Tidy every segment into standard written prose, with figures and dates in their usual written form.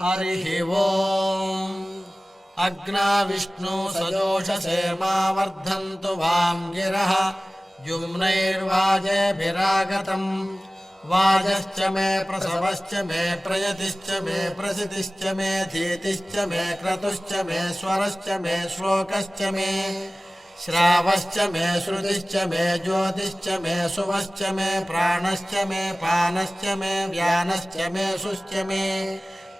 हरिः ओम् अग्ना विष्णु सजोषसे मा वर्धन्तु वां गिरः युम्नैर्वाजेभिरागतम् वाजश्च मे प्रसवश्च मे प्रयतिश्च मे प्रसितिश्च मे धीतिश्च मे क्रतुश्च मे स्वरश्च मे श्लोकश्च मे श्रावश्च मे श्रुतिश्च मे ज्योतिश्च मे सुवश्च मे प्राणश्च मे पानश्च मे व्यानश्च मे सुश्च मे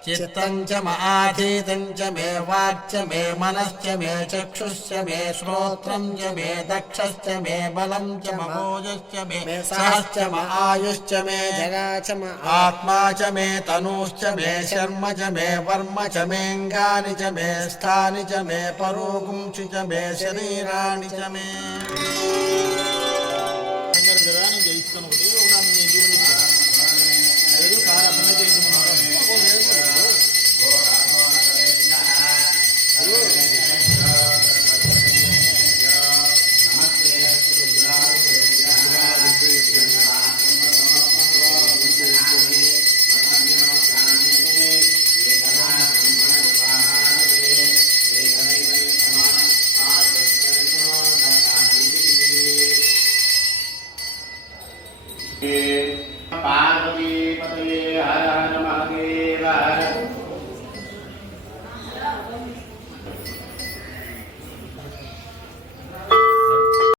चित्तं च आधीतं च मे वाक्च मे मनश्च मे चक्षुश्च मे श्रोत्रं च मे दक्षश्च मे बलं च ममोजश्च मे सहश्च म आयुश्च मे जगा च म आत्मा च मे तनूश्च मे शर्म च मे वर्म च मेऽङ्गानि च मे स्थानि च मे परोगुंसि च मे शरीराणि च मे जैस्तनु